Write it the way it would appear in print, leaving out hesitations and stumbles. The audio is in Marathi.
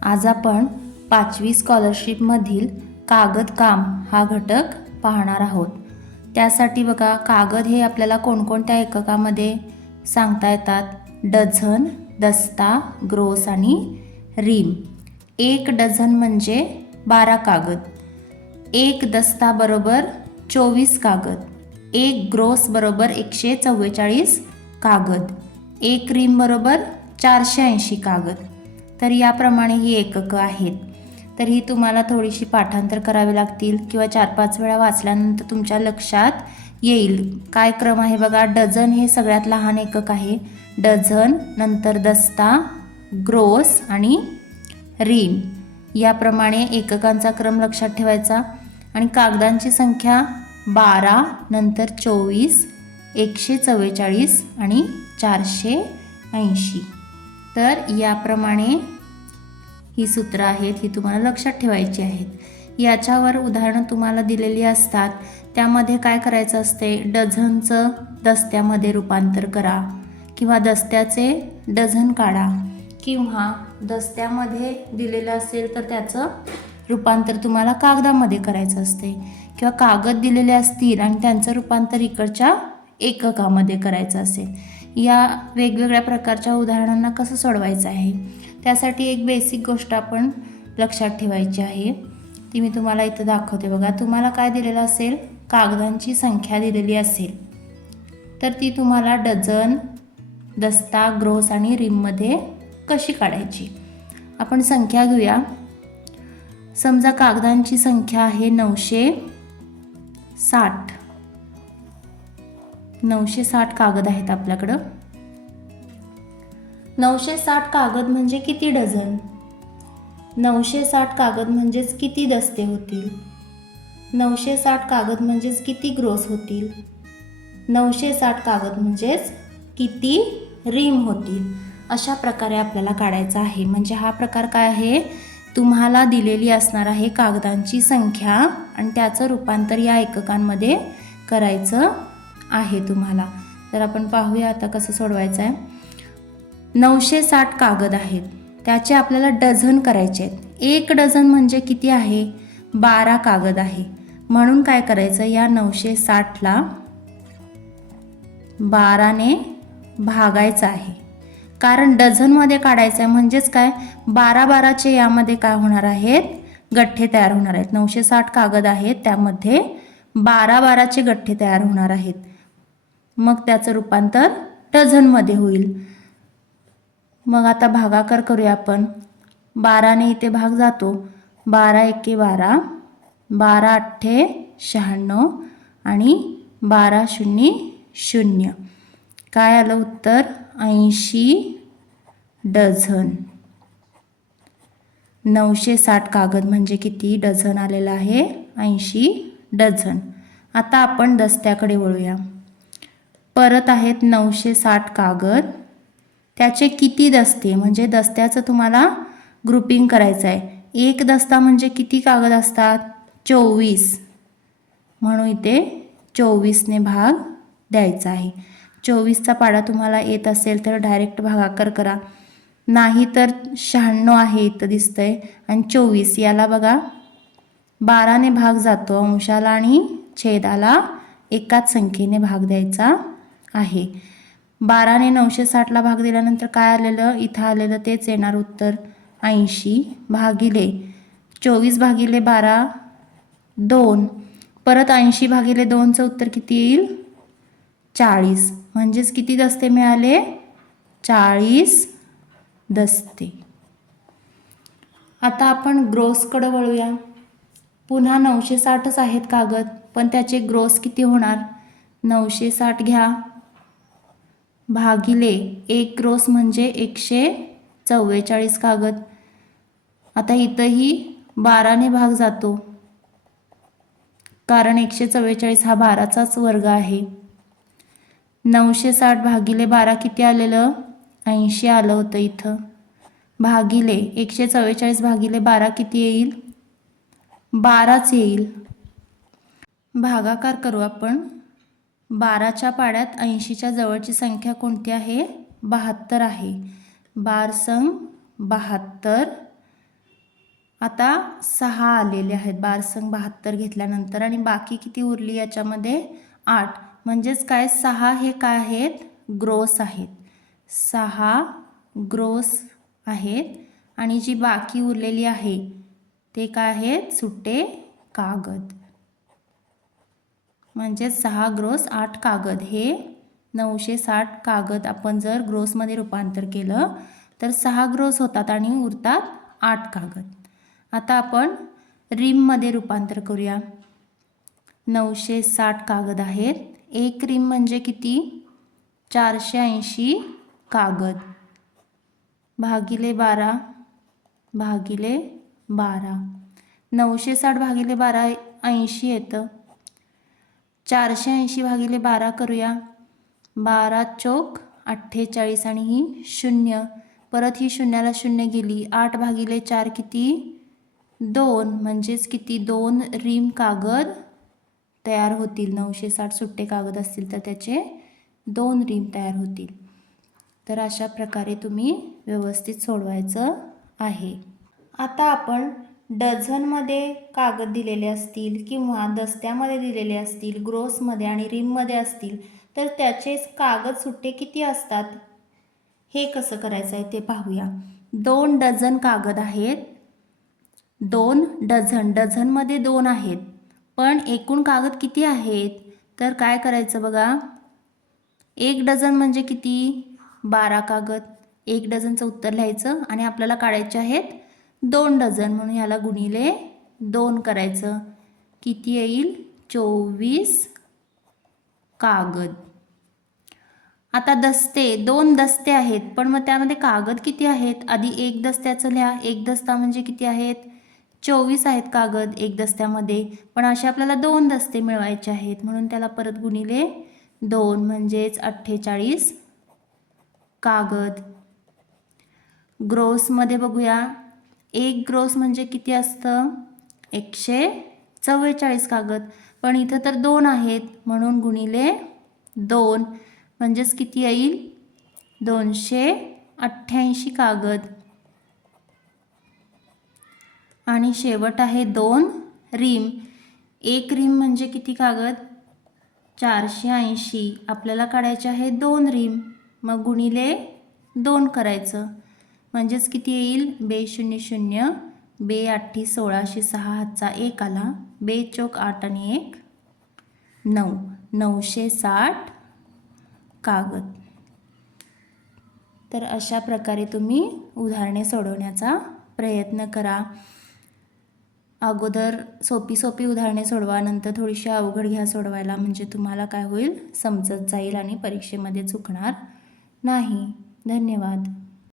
आज आपण 5वी स्कॉलरशिपमधील कागद काम हा घटक पाहणार आहोत। त्यासाठी बघा, कागद हे आपल्याला कोणकोणत्या एककामध्ये सांगता येतात? डझन, दस्ता, ग्रोस आणि रीम। 1 डझन म्हणजे 12 कागद, 1 दस्ता बरोबर 24 कागद, 1 ग्रोस बरोबर 144 कागद, 1 रीम बरोबर 480 कागद। तर याप्रमाणे ही एककं आहेत। तर ही तुम्हाला थोडीशी पाठांतर करावी लागतील किंवा 4-5 वेळा वाचल्यानंतर तुमच्या लक्षात येईल। काय क्रम आहे बघा, डझन हे सगळ्यात लहान एकक आहे, डझन, नंतर दस्ता, ग्रोस आणि रीम, याप्रमाणे एककांचा क्रम लक्षात ठेवायचा। आणि कागदांची संख्या 12, नंतर 24, 144 आणि 480। तर याप्रमाणे ही सूत्र आहेत, ही तुम्हाला लक्षात ठेवायची आहेत। याच्यावर उदाहरणं तुम्हाला दिलेली असतात, त्यामध्ये काय करायचं असते, डझनचं दस्त्यामध्ये रूपांतर करा किंवा दस्त्याचे डझन काढा, किंवा दस्त्यामध्ये दिलेलं असेल तर त्याचं रूपांतर तुम्हाला कागदामध्ये करायचं असते, किंवा कागद दिलेले असतील आणि त्यांचं रूपांतर इकडच्या एककामध्ये करायचं असेल। या वेगवेगळ्या प्रकारच्या उदाहरणांना कसं सोडवायचं आहे, त्यासाठी एक बेसिक गोष्ट आपण लक्षात ठेवायची आहे, ती मी तुम्हाला इथं दाखवते बघा। तुम्हाला काय दिलेलं असेल, कागदांची संख्या दिलेली असेल, तर ती तुम्हाला डझन, दस्ता, ग्रोस आणि रीममध्ये कशी काढायची। आपण संख्या घेऊया। समजा कागदांची संख्या आहे 960। 960 कागद आहेत आपल्याकडं। 960 कागद म्हणजे किती डझन? 960 कागद म्हणजेच किती दस्ते होतील? 960 कागद म्हणजेच किती ग्रोस होतील? 960 कागद म्हणजेच किती रीम होतील? अशा प्रकारे आपल्याला काढायचा आहे। म्हणजे हा प्रकार काय आहे, तुम्हाला दिलेली असणार आहे कागदांची संख्या आणि त्याचं रूपांतर या एककांमध्ये करायचं आहे तुम्हाला। तर आपण पाहूया आता कसं सोडवायचं आहे। 960 कागद आहेत, त्याचे आपल्याला डझन करायचे आहेत। 1 डझन म्हणजे किती आहे? 12 कागद आहे। म्हणून काय करायचं, या 960ला 12ने भागायचं आहे, कारण डझनमध्ये काढायचं आहे। म्हणजेच काय, 12-12चे यामध्ये काय होणार आहेत, गठ्ठे तयार होणार आहेत। 960 कागद आहेत, त्यामध्ये 12-12चे गठ्ठे तयार होणार आहेत, मग त्याचं रूपांतर डझनमध्ये होईल। मग आता भागाकार करूया आपण। 12ने इथे भाग जातो, 12 एके 12, 12 अठ्ठे 96 आणि 12 शून्य 0। काय आलं उत्तर? 80 डझन। 960 कागद म्हणजे किती डझन आलेला आहे? 80 डझन। आता आपण दस्त्याकडे वळूया। परत आहेत 960 कागद, त्याचे किती दस्ते, म्हणजे दस्त्याचं तुम्हाला ग्रुपिंग करायचं आहे। 1 दस्ता म्हणजे किती कागद असतात? 24, म्हणून इथे 24ने भाग द्यायचा आहे। 24चा पाढा तुम्हाला येत असेल तर डायरेक्ट भागाकार करा, नाही तर 96 आहे इथं दिसतंय, आणि 24 याला बघा 12ने भाग जातो, अंशाला आणि छेदाला एकाच संख्येने भाग द्यायचा आहे। 12ने 960ला भाग दिल्यानंतर काय आलेलं, इथं आलेलं तेच येणार उत्तर, 80 भागिले 24 भागिले 12 2, परत 80 भागिले 2चं उत्तर किती येईल? 40। म्हणजेच किती दस्ते मिळाले? 40 दस्ते। आता आपण ग्रोसकडे वळूया। पुन्हा 960च आहेत कागद, पण त्याचे ग्रोस किती होणार? 960 घ्या भागिले 1 ग्रोस म्हणजे 144 कागद। आता इथंही 12ने भाग जातो, कारण 144 हा 12चाच वर्ग आहे। 960 भागिले 12 किती आलेलं? 80 आलं होतं इथं, भागिले 144 भागिले 12 किती येईल? 12च येईल। भागाकार करू आपण। 12च्या पाड्यात 80च्या जवळची संख्या कोणती आहे? 72 आहे। 12 संग 72, आता 6 आलेले आहेत 12×72 घेतल्यानंतर आणि बाकी किती उरली याच्यामध्ये 8. म्हणजेच काय 6 हे काय आहेत ग्रोस आहेत. 6 ग्रोस आहेत आणि जी बाकी उरलेली आहे ते काय आहेत सुट्टे कागद. म्हणजे 6 ग्रोस 8 कागद हे 960 कागद आपण जर ग्रोसमध्ये रूपांतर केलं तर 6 ग्रोस होतात आणि उरतात 8 कागद. आता आपण रीममध्ये रूपांतर करूया. 960 कागद आहेत. एक रीम म्हणजे किती 480 कागद भागिले 12 भागिले 12. 960 भागिले 12 80 येतं. 480 भागिले 12 करूया. 12 चोक 48 आणि ही 0. परत ही शून्याला शून्य गेली. 8 भागिले 4 किती 2. म्हणजेच किती 2 रीम कागद तयार होतील. 960 सुट्टे कागद असतील तर त्याचे 2 रीम तयार होतील. तर अशा प्रकारे तुम्ही व्यवस्थित सोडवायचं आहे. आता आपण डझनमध्ये कागद दिलेले असतील किंवा दस्त्यामध्ये दिलेले असतील, ग्रोसमध्ये आणि रीममध्ये असतील तर त्याचे कागद सुट्टे किती असतात हे कसं करायचं आहे ते पाहूया. 2 डझन कागद आहेत. 2 डझन, डझनमध्ये 2 आहेत, पण एकूण कागद किती आहेत तर काय करायचं बघा. 1 डझन म्हणजे किती 12 कागद. 1 डझनचं उत्तर लिहायचं आणि आपल्याला काढायचे आहेत 2 डझन म्हणून याला गुणिले 2 करायचं. किती येईल 24 कागद. आता दस्ते 2 दस्ते आहेत पण मग त्यामध्ये कागद किती आहेत आधी 1 दस्त्याचं लिहा. 1 दस्ता म्हणजे किती आहेत 24 आहेत कागद 1 दस्त्यामध्ये, पण असे आपल्याला 2 दस्ते मिळवायचे आहेत म्हणून त्याला परत गुणिले 2 म्हणजेच 48 कागद. ग्रोसमध्ये बघूया. 1 ग्रोस म्हणजे किती असतं 144 कागद, पण इथं तर 2 आहेत म्हणून गुणिले 2 म्हणजेच किती येईल 288 कागद. आणि शेवट आहे 2 रीम. 1 रीम म्हणजे किती कागद 480. आपल्याला काढायचे आहे 2 रीम मग गुणिले 2 करायचं म्हणजेच किती येईल 200 2 16 6 हातचा 1 आला 2 चोक 8 आणि 1 9 960 कागद. तर अशा प्रकारे तुम्ही उदाहरणे सोडवण्याचा प्रयत्न करा. अगोदर सोपी उदाहरणे सोडवा, नंतर थोडीशी अवघड घ्या सोडवायला, म्हणजे तुम्हाला काय होईल समजत जाईल आणि परीक्षेमध्ये चुकणार नाही. धन्यवाद.